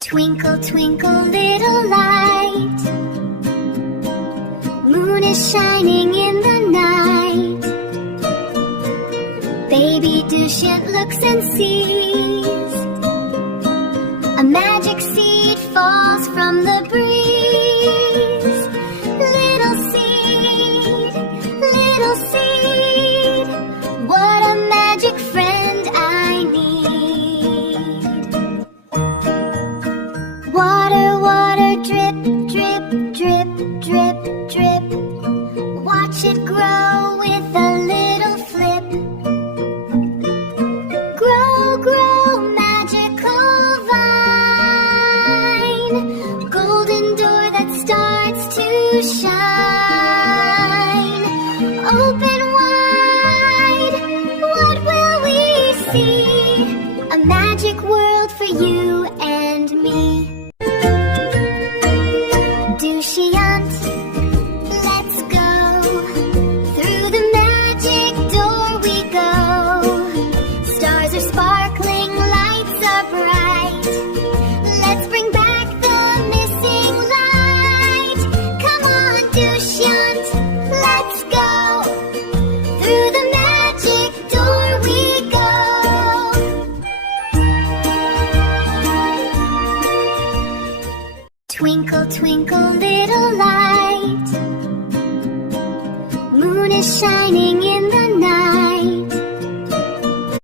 Twinkle, twinkle, little light, moon is shining in the night. Babydushyanth looks and sees a magic seed falls from the breeze. Little seed, what a magic friend I need. Water, water, drip, drip, drip, drip, drip. Watch it grow with a little flip. Grow, grow, magical vine. Golden door that starts to shine. Open wide, what will we see? A magic world for you and me. Dushyanth, let's go. Through the magic door we go. Stars are sparkling, lights are bright. Let's bring back the missing light. Come on, Dushyanth, let's go. Through the magic door we go. Twinkle, twinkle, little light, moon is shining